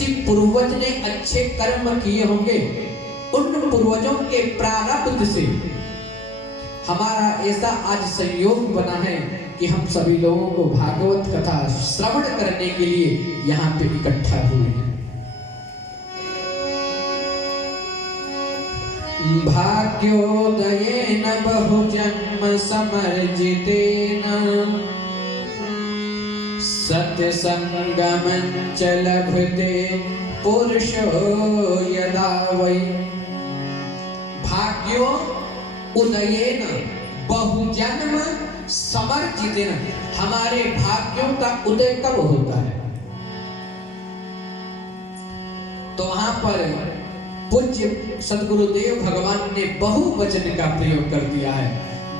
किसी पूर्वज ने अच्छे कर्म किए होंगे, उन पूर्वजों के प्रारब्ध से हमारा ऐसा आज संयोग बना है कि हम सभी लोगों को भागवत कथा श्रवण करने के लिए यहाँ पे इकट्ठा हुए हैं। भाग्योदयेन बहुजन्म समर्जितेन सत्संगमं च लभते पुरुषो यदा वै। भाग्यो उदयेन बहुजन्म समर्जितेन, हमारे भाग्यों का उदय कब होता है? तो वहां पर पूज्य सद्गुरुदेव भगवान ने बहुवचन का प्रयोग कर दिया है।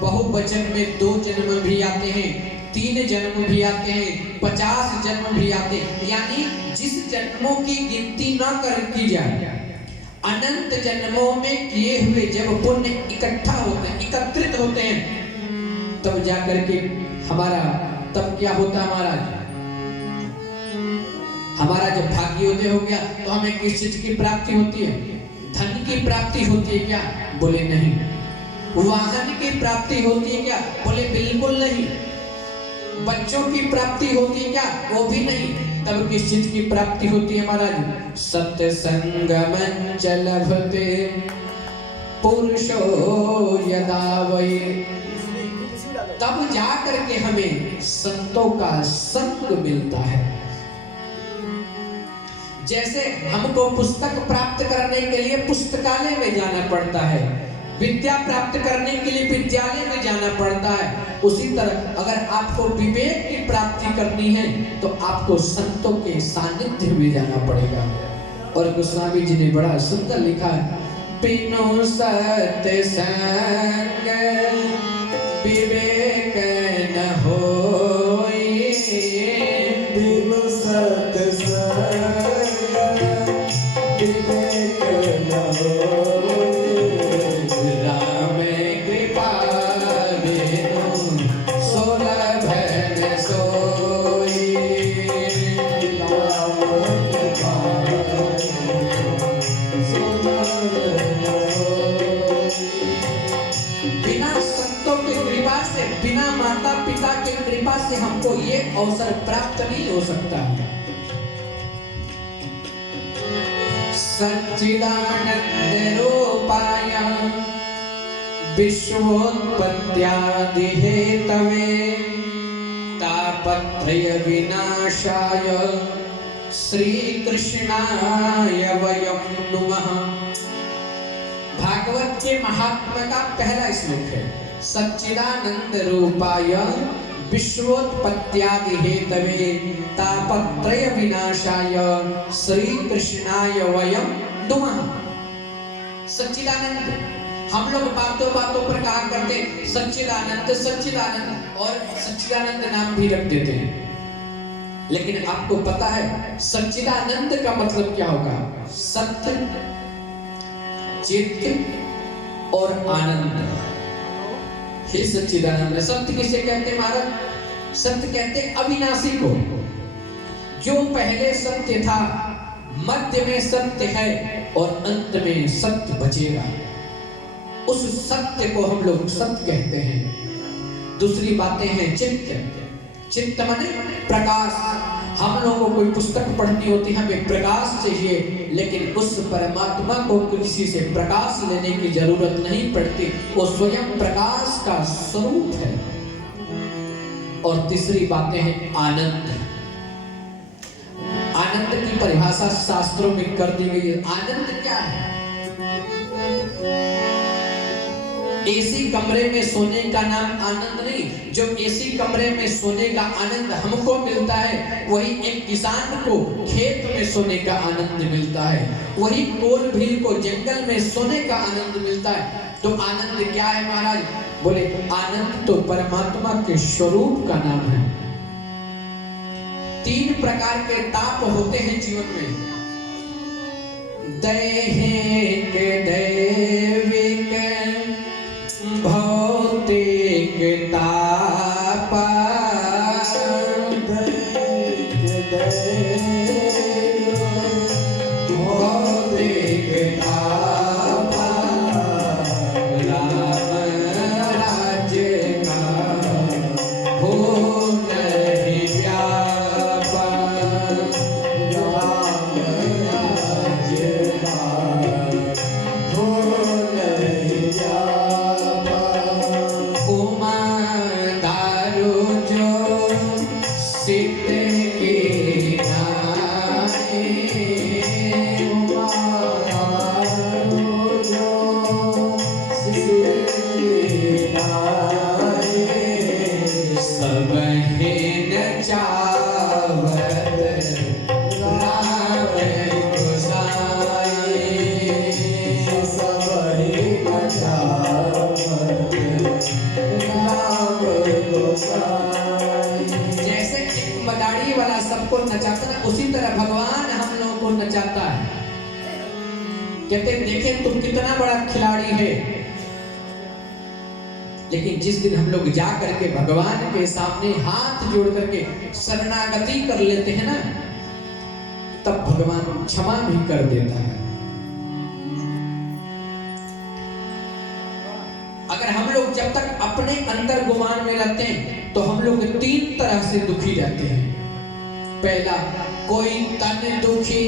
बहुवचन में 2 जन्म भी आते हैं, 3 जन्म भी आते हैं, 50 जन्म भी आते हैं, यानी जिस जन्मों की गिनती न कर की जाए, अनंत जन्मों में किए हुए जब पुण्य इकट्ठा होते हैं, एकत्रित होते हैं, तब जाकर के हमारा तब क्या होता है? हमारा जब भाग्योदय हो गया तो हमें किस चीज की प्राप्ति होती है? धन की प्राप्ति होती है क्या? बोले नहीं। वाहन की प्राप्ति होती है क्या? बोले बिल्कुल नहीं। बच्चों की प्राप्ति होती है क्या? वो भी नहीं। तब किस चीज की प्राप्ति होती है महाराज? सत्संगमं च लभते पुरुषो यदा वै। तब जाकर के हमें संतों का संग मिलता है। जैसे हमको पुस्तक प्राप्त करने के लिए पुस्तकालय में जाना पड़ता है, विद्या प्राप्त करने के लिए विद्यालय में जाना पड़ता है, उसी तरह अगर आपको विवेक की प्राप्ति करनी है तो आपको संतों के सानिध्य में जाना पड़ेगा। और गोस्वामी जी ने बड़ा सुंदर लिखा है, बिनु सत्संग विवेक न होई, बिनु सत्संग विवेक न होई, राम कृपा बिनु सुलभ न सोई, राम कृपा बिना संतों की कृपा से, बिना माता पिता की कृपा से हमको ये अवसर प्राप्त नहीं हो सकता। सच्चिदानंद रूपाय विश्वोत्पत्त्यादि हेतवे तापत्रय विनाशाय श्री कृष्णाय वयं नुमः। भागवत के महात्मा का पहला श्लोक है, सच्चिदानंद रूपाय विश्वोत्पत्त्यादि हेतवे तापत्रय विनाशाय श्री कृष्णाय वयं नुमः। सच्चिदानंद, हम लोग बातों बातों पर कहा करते सच्चिदानंद सच्चिदानंद, और सच्चिदानंद नाम भी रख देते हैं, लेकिन आपको पता है सच्चिदानंद का मतलब क्या होगा? सत्य, चित्त और आनंद। हे सच्चिदानंद, सत्य किसे कहते महाराज? सत्य कहते अविनाशी को, जो पहले सत्य था, मध्य में सत्य है और अंत में सत्य बचेगा, उस सत्य को हम लोग सत्य कहते हैं। दूसरी बातें हैं चित्त। चित्त माने प्रकाश। हम लोगों को कोई पुस्तक पढ़नी होती है, हमें प्रकाश चाहिए, लेकिन उस परमात्मा को किसी से प्रकाश लेने की जरूरत नहीं पड़ती, वो स्वयं प्रकाश का स्वरूप है। और तीसरी बातें हैं आनंद। आनंद की परिभाषा शास्त्रों में कर दी गई है। आनंद क्या है? एसी कमरे में सोने का नाम आनंद नहीं। जो एसी कमरे में सोने का आनंद हमको मिलता है, वही एक किसान को खेत में सोने का आनंद मिलता है, वही कोल भील को जंगल में सोने का आनंद मिलता है। तो आनंद क्या है महाराज? बोले आनंद तो परमात्मा के स्वरूप का नाम है। 3 प्रकार के ताप होते हैं जीवन में, दैहिक, दैविक, भौतिक ताप। दैहिक, दैविक, कहते देखें तुम कितना बड़ा खिलाड़ी है, लेकिन जिस दिन हम लोग जा करके भगवान के सामने हाथ जोड़ करके शरणागति कर लेते हैं ना, तब भगवान क्षमा भी कर देता है। अगर हम लोग जब तक अपने अंदर गुमान में रहते हैं तो हम लोग 3 तरह से दुखी रहते हैं। पहला, कोई तन दुखी,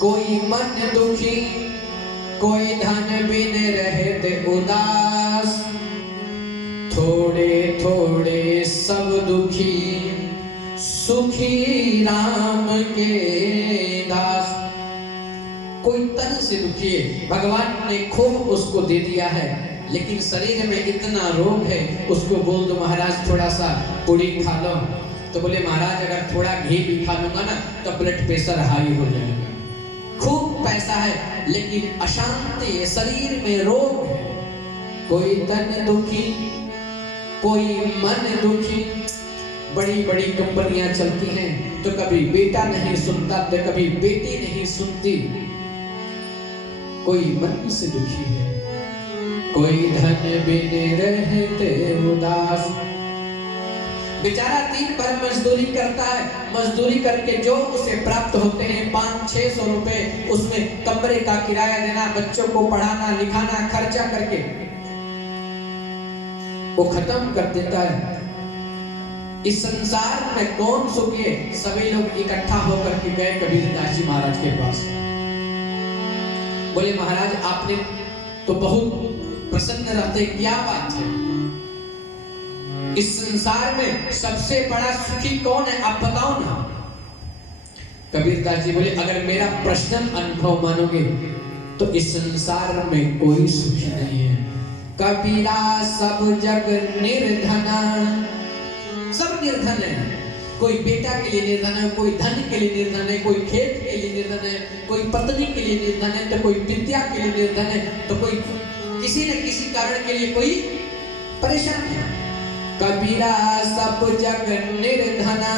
कोई मन दुखी, कोई धन बिन रहते उदास, थोड़े थोड़े सब दुखी, सुखी राम के दास। कोई तन से दुखी है, भगवान ने खूब उसको दे दिया है, लेकिन शरीर में इतना रोग है, उसको बोल दो महाराज थोड़ा सा पूरी खा लो, तो बोले महाराज अगर थोड़ा घी भी खा लूंगा ना तो ब्लड प्रेशर हाई हो जाएगा। खूब पैसा है लेकिन अशांति है, शरीर में रोग है। कोई तन दुखी, कोई मन दुखी। बड़ी बड़ी कंपनियां चलती हैं तो कभी बेटा नहीं सुनता तो कभी बेटी नहीं सुनती। कोई मन से दुखी है, कोई धन बिन रहते उदास। बेचारा दिन भर मजदूरी करता है, मजदूरी करके जो उसे प्राप्त होते हैं 500-600 रुपए, उसमें कमरे का किराया देना, बच्चों को पढ़ाना लिखाना खर्चा करके वो खत्म कर देता है। इस संसार में कौन सुखी है? सभी लोग इकट्ठा होकर के गए कबीरदास जी महाराज के पास। बोले महाराज आपने तो बहुत प्रसन्न रहते, क्या बात है? इस संसार में सबसे बड़ा सुखी कौन है आप बताओ ना। कबीरदास जी बोले अगर मेरा पर्सनल अनुभव मानोगे तो इस संसार में कोई सुखी नहीं है। कबीरा सब जग निर्धना, सब निर्धन है। कोई बेटा के लिए निर्धन है, कोई धन के लिए निर्धन है, कोई खेत के लिए निर्धन है, कोई पत्नी के लिए निर्धन है, तो कोई विद्या के लिए निर्धन है, तो कोई किसी न किसी कारण के लिए कोई परेशान है। कबीरा सब जग निर्धना,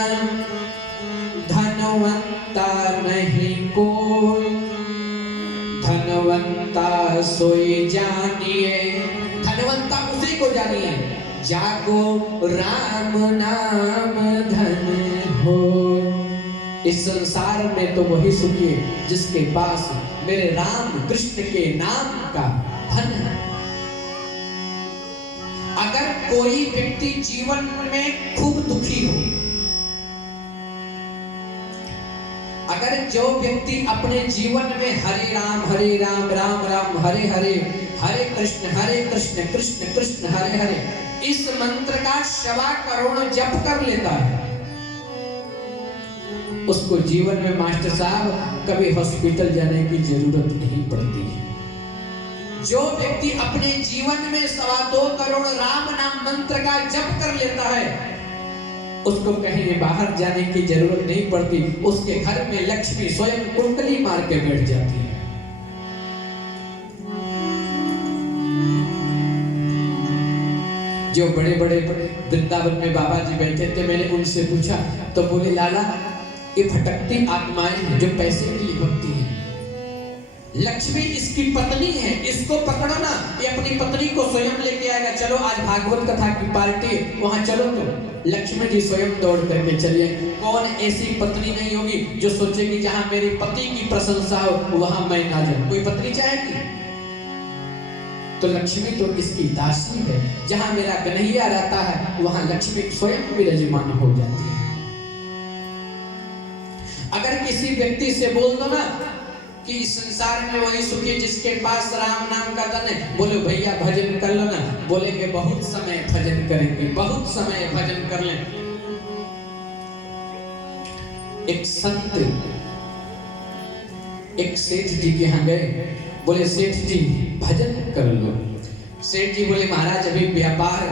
धनवंता नहीं कोई, धनवंता सोई जानिए। धनवंता उसी को जानिए, जागो राम नाम धन हो। इस संसार में तो वही सुखी है जिसके पास मेरे राम कृष्ण के नाम का धन है। अगर कोई व्यक्ति जीवन में खूब दुखी हो, अगर जो व्यक्ति अपने जीवन में हरे राम राम राम हरे हरे, हरे कृष्ण कृष्ण कृष्ण हरे हरे, इस मंत्र का 1.25 करोड़ जप कर लेता है, उसको जीवन में मास्टर साहब कभी हॉस्पिटल जाने की जरूरत नहीं पड़ती है। जो व्यक्ति अपने जीवन में 2.25 करोड़ राम नाम मंत्र का जप कर लेता है, उसको कहीं बाहर जाने की जरूरत नहीं पड़ती। उसके घर में लक्ष्मी स्वयं कुंडली मार के बैठ जाती है। जो बड़े बड़े वृंदावन में बाबा जी बैठे थे, मैंने उनसे पूछा तो बोले लाला ये भटकती आत्माएं हैं जो पैसे के लिए भक्ति है। लक्ष्मी इसकी पत्नी है, इसको पकड़ो ना, ये अपनी पत्नी को स्वयं लेके आएगा। चलो आज भागवत कथा की पार्टी, वहां चलो तो लक्ष्मी जी स्वयं दौड़ करके चलिए। कौन ऐसी पत्नी नहीं होगी जो सोचेगी जहां मेरे पति की प्रशंसा हो वहां मैं ना जाऊं? कोई पत्नी चाहेगी? तो लक्ष्मी तो इसकी दासी है। जहां मेरा कन्हैया रहता है वहां लक्ष्मी स्वयं विराजमान हो जाती है। अगर किसी व्यक्ति से बोल दो ना कि इस संसार में वही सुखी जिसके पास राम नाम का धन है, बोले भैया भजन कर लो ना, बोलेंगे बहुत समय भजन करेंगे, बहुत समय भजन कर लें। एक संत एक सेठ जी के यहाँ गए, बोले सेठ जी भजन कर लो। सेठ जी बोले महाराज अभी व्यापार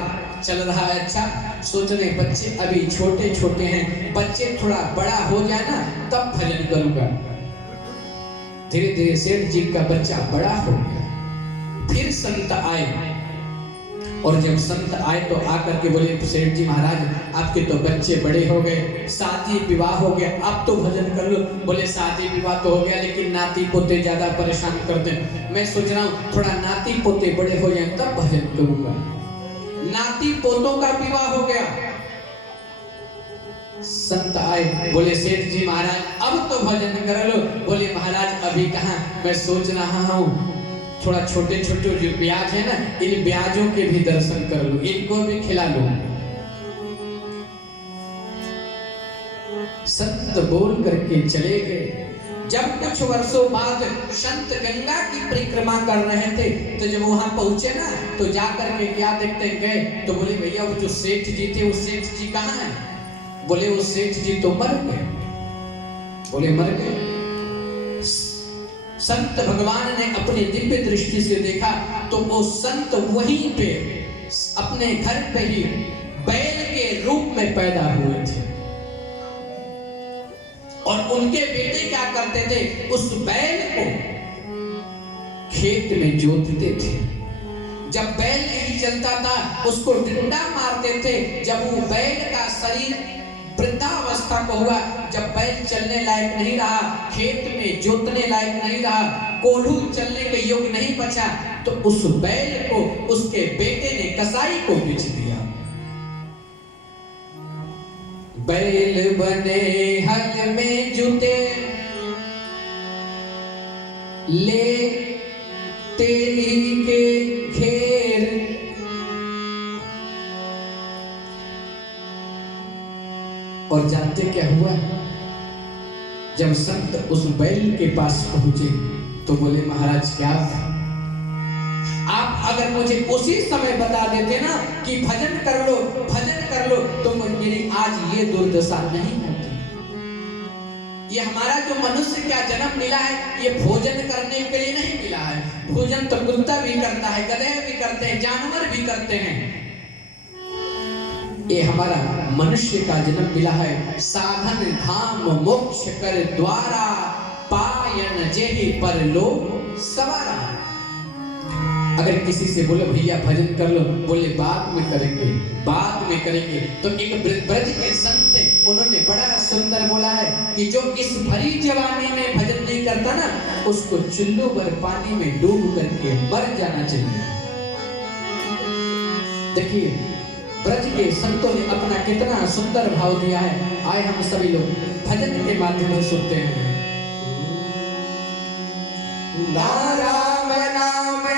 चल रहा है, अच्छा सोच रहे बच्चे अभी छोटे छोटे हैं, बच्चे थोड़ा बड़ा हो जाए ना तब भजन करूंगा। धीरे धीरे सेठ जी का बच्चा बड़ा हो गया। फिर संत आए, और जब संत आए तो आकर के बोले सेठ जी महाराज आपके तो बच्चे बड़े हो गए, शादी विवाह हो गया, अब तो भजन कर लो। बोले शादी विवाह तो हो गया लेकिन नाती पोते ज्यादा परेशान करते हैं, मैं सोच रहा हूँ थोड़ा नाती पोते बड़े हो जाए तब भजन करूंगा। नाती पोतों का विवाह हो गया। संत आए बोले सेठ जी महाराज अब तो भजन कर लो। बोले महाराज अभी कहाँ, मैं सोच रहा हूँ थोड़ा छोटे छोटे जो ब्याज है ना, इन ब्याजों के भी दर्शन कर लो, इनको भी खिला लो। संत बोल करके चले गए। जब कुछ वर्षों बाद संत गंगा की परिक्रमा कर रहे थे तो जब वहां पहुंचे ना तो जाकर के क्या देखते गए तो बोले भैया वो जो सेठ जी थे वो सेठ जी कहाँ हैं? बोले वो सेठ जी तो मर गए। बोले मर गए। संत भगवान ने अपनी दिव्य दृष्टि से देखा तो वो संत वहीं पे अपने घर पे ही बैल के रूप में पैदा हुए थे और उनके बेटे क्या करते थे, उस बैल को खेत में जोतते थे। जब बैल नहीं चलता था उसको डंडा मारते थे। जब वो बैल का शरीर वृद्धावस्था को हुआ, जब बैल चलने लायक नहीं रहा, खेत में जोतने लायक नहीं रहा, कोल्हू चलने के योग्य नहीं बचा, तो उस बैल को उसके बेटे ने कसाई को बेच दिया। बैल बने हल में जुते ले तेली के घेर, और जानते क्या हुआ? जब संत उस बैल के पास पहुंचे तो बोले महाराज क्या आप अगर मुझे उसी समय बता देते ना कि भजन कर लो तो मेरी आज ये दुर्दशा नहीं होती। ये हमारा जो मनुष्य का जन्म मिला है ये भोजन करने के लिए नहीं मिला है। भोजन तो कुत्ता भी करता है, गधे भी करते हैं, जानवर भी करते हैं। ये हमारा मनुष्य का जन्म मिला है साधन धाम मोक्ष कर द्वारा, पायन जेहि परलो सवारा। अगर किसी से बोले भैया भजन कर लो, बोले बाद में करेंगे, तो एक ब्रज के संत थे, उन्होंने बड़ा सुंदर बोला है कि जो इस भरी जवानी में भजन नहीं करता ना उसको चुल्लू भर पानी में डूब करके मर जाना चाहिए। देखिए ब्रज के संतों ने अपना कितना सुंदर भाव दिया है। आए हम सभी लोग भजन के माध्यम से सुनते हैं। नारायण